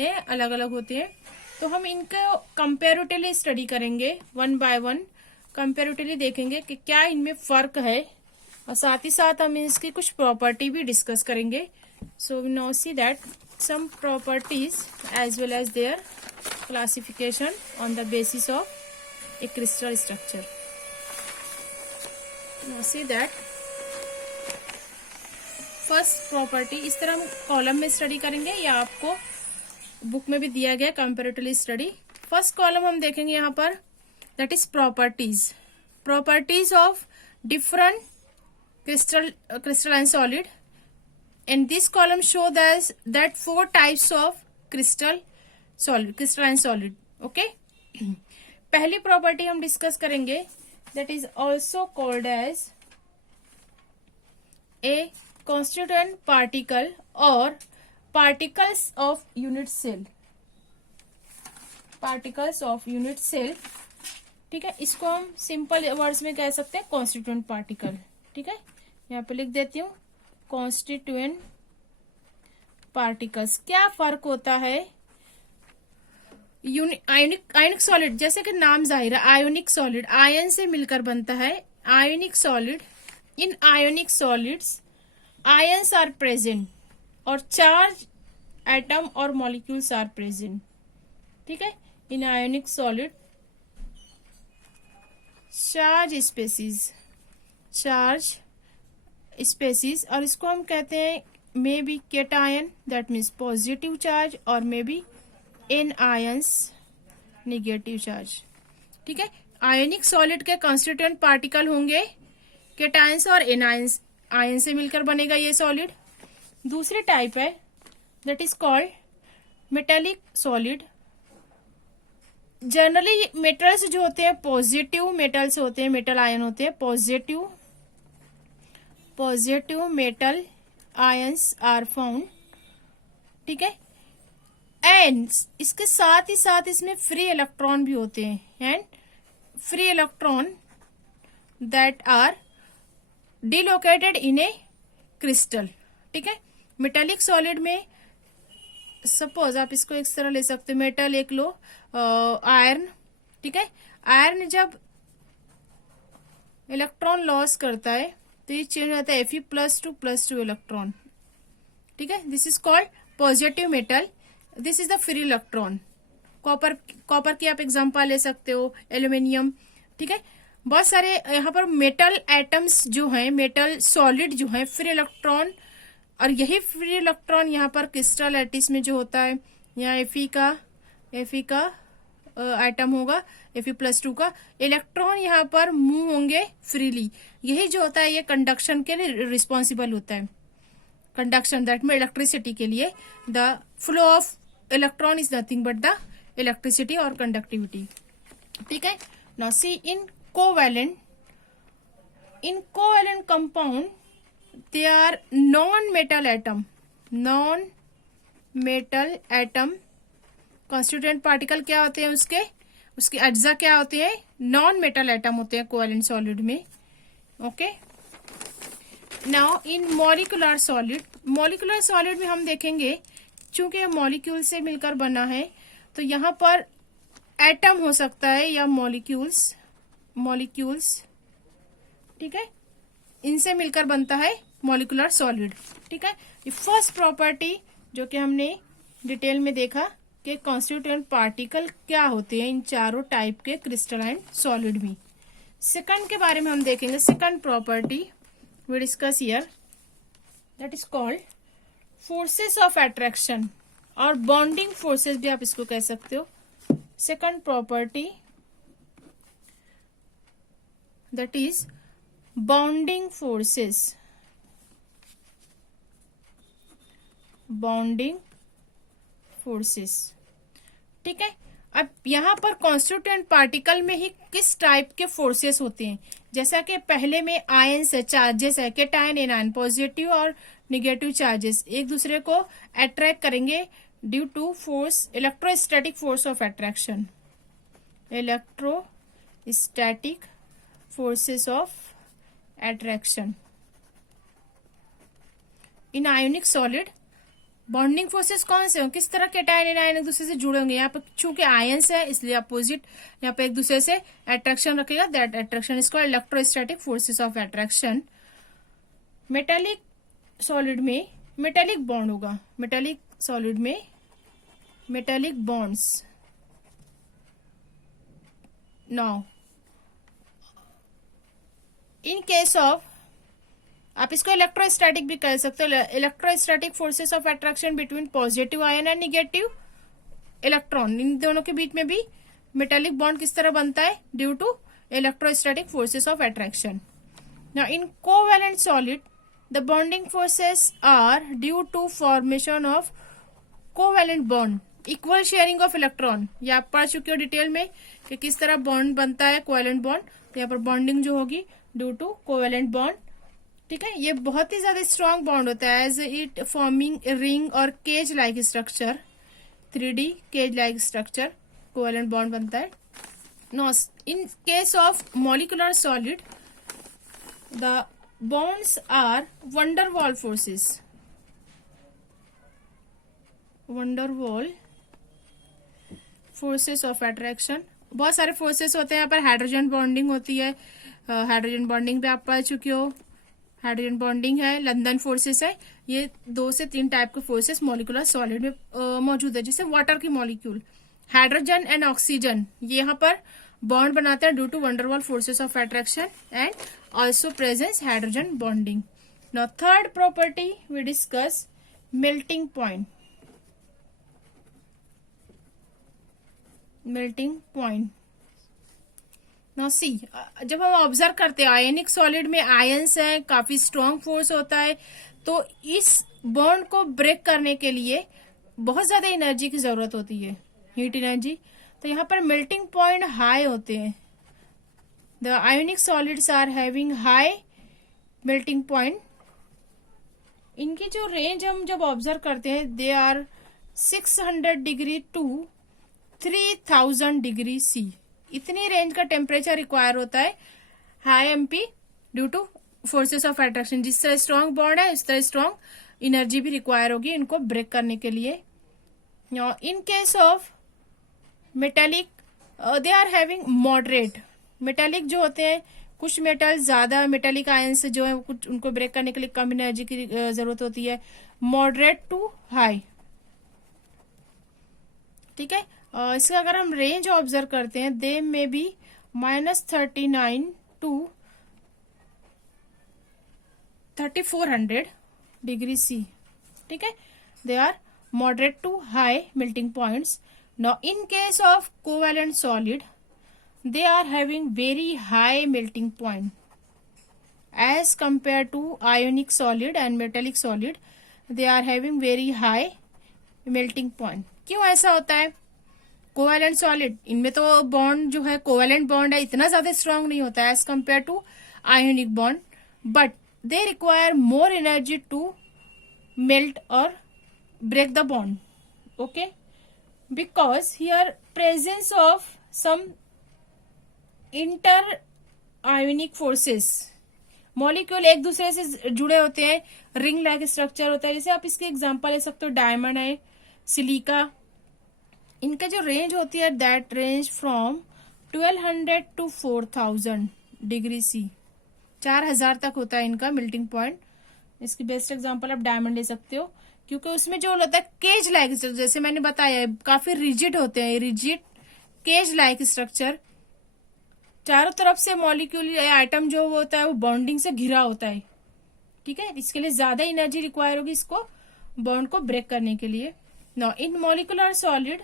हैं, अलग अलग होते हैं। तो हम इनको कंपेरेटिवली स्टडी करेंगे, वन बाय वन कंपेरेटिवली देखेंगे कि क्या इनमें फर्क है, और साथ ही साथ हम इसकी कुछ प्रॉपर्टी भी डिस्कस करेंगे। So we now see that some properties as well as their classification on the basis of a crystal structure. Now see that first property, इस तरह हम कॉलम में स्टडी करेंगे या आपको बुक में भी दिया गया कंपैरेटिवली स्टडी। फर्स्ट कॉलम हम देखेंगे यहाँ पर, that is properties of different crystalline solid, and this column show that 4 types of crystalline solid. Okay. पहली प्रॉपर्टी हम डिस्कस करेंगे, that is also called as a constituent particle or particles of unit cell. Particles of unit cell, ठीक है, इसको हम simple words में कह सकते हैं कॉन्स्टिट्यूएंट पार्टिकल। ठीक है, यहाँ पे लिख देती हूँ कॉन्स्टिट्यूएंट पार्टिकल्स। क्या फर्क होता है आयोनिक सॉलिड, जैसे कि नाम जाहिर है, आयोनिक सॉलिड आयन से मिलकर बनता है। Ionic solid, in ionic solids ions are present और चार्ज एटम और मॉलिक्यूल्स आर प्रेजेंट। ठीक है, in ionic solid charge species, और इसको हम कहते हैं may be cation, that means positive charge, और may be anions negative charge. ठीक है, आयोनिक सॉलिड के कॉन्स्टिट्यूएंट पार्टिकल होंगे केटायंस और एन आयंस, आयन से मिलकर बनेगा ये सॉलिड। दूसरी टाइप है that is called metallic solid. Generally metals जो होते हैं पॉजिटिव मेटल्स होते हैं, मेटल आयन होते हैं, positive metal ions are found. ठीक है, एंड इसके साथ ही साथ इसमें फ्री इलेक्ट्रॉन भी होते हैं, and free electron that are delocalised in a crystal. ठीक है, मेटेलिक सॉलिड में सपोज आप इसको इस तरह ले सकते हो, मेटल एक लो, आयरन। ठीक है, आयरन जब इलेक्ट्रॉन लॉस करता है तो ये चेंज होता है Fe+2+2 इलेक्ट्रॉन। ठीक है, this is called positive metal, this is the free electron. Copper की आप एग्जांपल ले सकते हो, एल्यूमिनियम। ठीक है, बहुत सारे यहाँ पर मेटल एटम्स जो हैं, मेटल सॉलिड जो हैं, फ्री इलेक्ट्रॉन, और यही फ्री इलेक्ट्रॉन यहाँ पर क्रिस्टल लैटिस में जो होता है, यहाँ Fe का एटम होगा, Fe+2 का इलेक्ट्रॉन यहाँ पर मूव होंगे फ्रीली। यही जो होता है ये कंडक्शन के लिए रिस्पॉन्सिबल होता है, कंडक्शन दैट में इलेक्ट्रिसिटी के लिए। The flow of electron is nothing but the electricity और कंडक्टिविटी। ठीक है, now see in covalent compound they are non-metal atom constituent particle क्या होते हैं, उसके अज्जा क्या होते हैं, नॉन मेटल एटम होते हैं कोवैलेंट सॉलिड में। Okay, now in molecular solid में हम देखेंगे, चूंकि मॉलिक्यूल से मिलकर बना है तो यहाँ पर एटम हो सकता है या मॉलिक्यूल्स। ठीक है, इनसे मिलकर बनता है मॉलिक्यूलर सॉलिड। ठीक है, ये फर्स्ट प्रॉपर्टी जो कि हमने डिटेल में देखा कि कॉन्स्टिट्यूएंट पार्टिकल क्या होते हैं इन चारों टाइप के क्रिस्टलाइन सॉलिड में। सेकंड के बारे में हम देखेंगे, second property we discuss here, that is called forces of attraction और बॉन्डिंग फोर्सेस भी आप इसको कह सकते हो। Second property that is bonding forces. ठीक है, अब यहाँ पर कॉन्स्टिट्यूएंट पार्टिकल में ही किस टाइप के फोर्सेस होते हैं, जैसा कि पहले में आयंस है, चार्जेस है, केटायन एनायन, पॉजिटिव और निगेटिव चार्जेस एक दूसरे को अट्रैक्ट करेंगे due to force, electrostatic force of attraction, electrostatic forces of attraction in ionic solid bonding forces कौन से हो, किस तरह के कैटायन एनायन एक दूसरे से जुड़े होंगे। यहाँ पे चूंकि आयंस है इसलिए अपोजिट यहाँ पे एक दूसरे से अट्रैक्शन रखेगा, that attraction is called electrostatic forces of attraction. Metallic solid में मेटालिक बॉन्ड होगा, मेटालिक सॉलिड में metallic bonds. Now in case of, आप इसको इलेक्ट्रोस्टैटिक भी कह सकते हो, electrostatic forces of attraction between positive ion and negative electron, इन दोनों के बीच में भी मेटालिक बॉन्ड किस तरह बनता है, due to electrostatic forces of attraction. Now in covalent solid the bonding forces are due to formation of covalent bond, equal sharing of electron. ये आप पढ़ चुके हो डिटेल में कि किस तरह बॉन्ड बनता है कोवैलेंट बॉन्ड। तो यहाँ पर बॉन्डिंग जो होगी ड्यू टू कोवैलेंट बॉन्ड, ठीक है। ये बहुत ही ज्यादा स्ट्रॉन्ग बॉन्ड होता है, एज इट फॉर्मिंग रिंग और cage like structure, 3D cage like structure covalent bond बनता है। No in case of molecular solid the bonds are van der Waals forces, van der Waals forces of attraction. बहुत सारे फोर्सेस होते हैं यहाँ पर, हाइड्रोजन बॉन्डिंग होती है, हाइड्रोजन बॉन्डिंग पे आप पढ़ चुके हो, हाइड्रोजन बॉन्डिंग है, लंदन फोर्सेस है। ये 2 से 3 टाइप के फोर्सेस मॉलिक्यूलर सॉलिड में मौजूद है। जैसे वाटर की मॉलिक्यूल हाइड्रोजन एंड ऑक्सीजन, ये यहाँ पर बॉन्ड बनाते हैं due to van der Waals forces of attraction and also presence hydrogen bonding. Now third property we discuss melting point. Melting point, now see, जब हम ऑब्जर्व करते हैं आयनिक सॉलिड में आयंस हैं, काफी स्ट्रॉन्ग फोर्स होता है, तो इस बॉन्ड को ब्रेक करने के लिए बहुत ज्यादा एनर्जी की जरूरत होती है, हीट एनर्जी। तो यहाँ पर मेल्टिंग पॉइंट हाई होते हैं। The ionic solids are having high melting point. इनकी जो रेंज हम जब ऑब्जर्व करते हैं, they are 600 degree to 3000 degree C, इतनी रेंज का टेम्परेचर रिक्वायर होता है high MP due to forces of attraction. जिस तरह स्ट्रॉन्ग बॉन्ड है उस तरह स्ट्रॉन्ग एनर्जी भी रिक्वायर होगी इनको ब्रेक करने के लिए। In case of metallic they are having moderate, metallic जो होते हैं, कुछ मेटल ज्यादा मेटेलिक आयंस जो है कुछ उनको ब्रेक करने के लिए कम एनर्जी की जरूरत होती है, मॉडरेट टू हाई, ठीक है। इसका अगर हम रेंज ऑब्जर्व करते हैं, दे में बी -39 टू 3400 डिग्री सी, ठीक है। They are moderate to high melting points. Now in case of covalent solid they are having very high melting point as compare to ionic solid and metallic solid, they are having very high melting point. क्यों ऐसा होता है? Covalent solid, इनमें तो bond जो है covalent bond है, इतना ज्यादा स्ट्रांग नहीं होता है as compare to ionic bond, but they require more energy to melt और break the bond, okay, because here presence of some inter ionic forces, molecule एक दूसरे से जुड़े होते हैं, रिंग लाइक स्ट्रक्चर होता है। जैसे आप इसके एग्जांपल ले सकते हो, डायमंड है, सिलिका, इनका जो रेंज होती है that range from 1200 to 4000 degree C, 4000 तक होता है इनका मेल्टिंग पॉइंट। इसकी बेस्ट एग्जांपल आप डायमंड ले सकते हो, क्योंकि उसमें जो होता है केज लाइक, जैसे मैंने बताया काफी रिजिड होते हैं, रिजिड केज लाइक स्ट्रक्चर, चारों तरफ से मॉलिक्यूल या आइटम जो होता है वो बॉन्डिंग से घिरा होता है, ठीक है। इसके लिए ज्यादा एनर्जी रिक्वायर होगी इसको बॉन्ड को ब्रेक करने के लिए। Now in molecular solid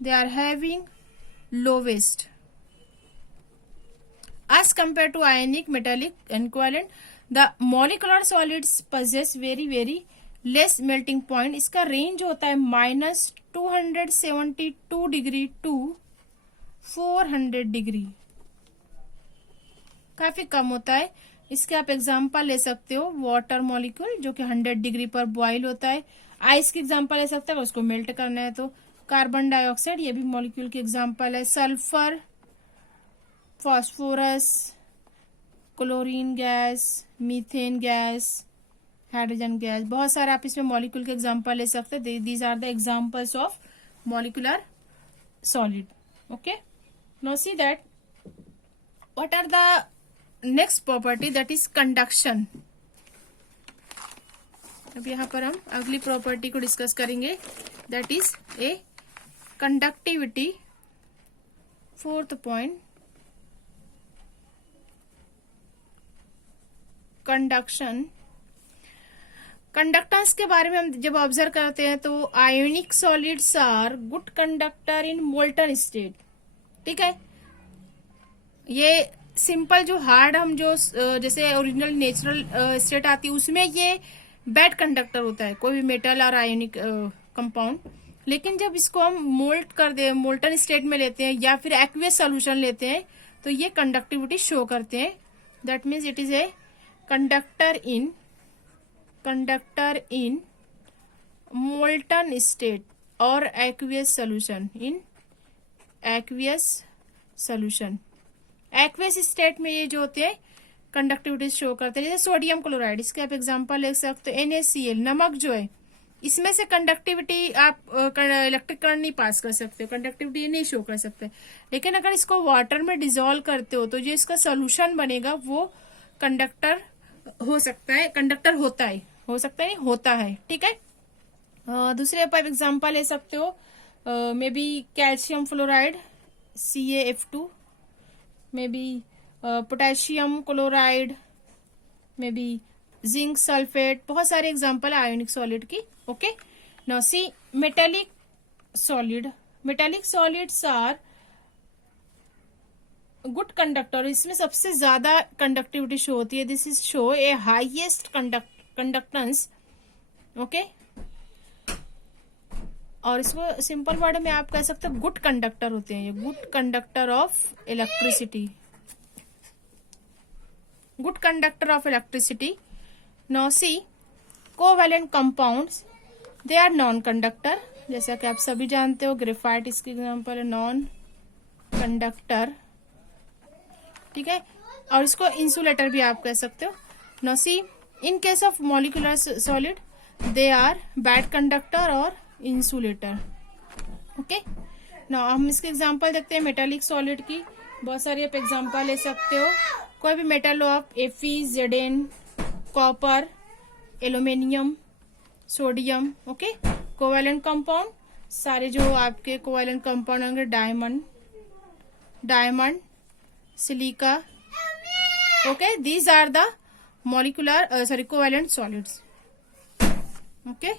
they are having lowest as compared to ionic, metallic and covalent, the molecular solids possess very less melting point. इसका रेंज होता है -272 डिग्री टू 400 डिग्री, काफी कम होता है। इसके आप एग्जांपल ले सकते हो, वाटर मॉलिक्यूल जो कि 100 डिग्री पर बॉयल होता है, आइस की एग्जांपल ले सकते हो, उसको मेल्ट करना है तो कार्बन डाइऑक्साइड, ये भी मॉलिक्यूल की एग्जांपल है, sulphur, phosphorus, chlorine gas, methane gas, hydrogen gas, बहुत सारे आप इसमें मॉलिक्यूल के एग्जांपल ले सकते हैं. These are the examples of molecular solid. Okay, now see that what are the next property, that is conduction. अब यहाँ पर हम अगली प्रॉपर्टी को डिस्कस करेंगे, that is a conductivity. Fourth point, conduction. Conductance के बारे में हम जब ऑब्जर्व करते हैं तो ionic solids are good conductor in molten state. ठीक है, ये सिंपल जो हार्ड हम जो जैसे ओरिजिनल नेचुरल स्टेट आती है उसमें ये बैड कंडक्टर होता है, कोई भी मेटल और आयोनिक कंपाउंड. लेकिन जब इसको हम मोल्ट कर दे, मोल्टन स्टेट में लेते हैं या फिर एक्वियस सोल्यूशन लेते हैं तो ये कंडक्टिविटी शो करते हैं. That means it is a conductor in molten state और एक्वियस सोल्यूशन. इन एक्वियस सोल्यूशन, एक्वियस स्टेट में ये जो होते हैं कंडक्टिविटी शो करते हैं. जैसे सोडियम क्लोराइड, इसके आप एग्जांपल ले सकते हो. NaCl, नमक जो है, इसमें से कंडक्टिविटी आप इलेक्ट्रिक करंट नहीं पास कर सकते हो, कंडक्टिविटी नहीं शो कर सकते. लेकिन अगर इसको वाटर में डिसॉल्व करते हो तो जो इसका सोल्यूशन बनेगा वो कंडक्टर हो सकता है, कंडक्टर होता है, हो सकता है नहीं होता है. ठीक है, दूसरे आप एग्जांपल ले सकते हो, may be calcium fluoride CaF2, may be potassium chloride, may be zinc sulphate. बहुत सारे एग्जांपल है आयोनिक सॉलिड की. Okay, now see metallic solid. Metallic solids are good conductor. इसमें सबसे ज्यादा कंडक्टिविटी शो होती है. This is show a highest conductance. Okay, और इसको सिंपल वर्ड में आप कह सकते हो गुड कंडक्टर होते हैं. ये good conductor of electricity, good conductor of electricity. Now see covalent compounds, they are non conductor. जैसा कि आप सभी जानते हो ग्रेफाइट इसके एग्जांपल है, नॉन कंडक्टर. ठीक है, और इसको इंसुलेटर भी आप कह सकते हो. Now see in case of molecular solid they are bad conductor और इंसुलेटर. ओके, नाउ हम इसके एग्जांपल देखते हैं मेटालिक सॉलिड की. बहुत सारी आप एग्जांपल ले सकते हो. कोई भी मेटल हो आप, Fe, Zn, copper, aluminium, sodium. Okay, covalent compound, सारे जो आपके कोवैलेंट कंपाउंड होंगे, diamond, silica. Okay, these are the molecular covalent solids. Okay.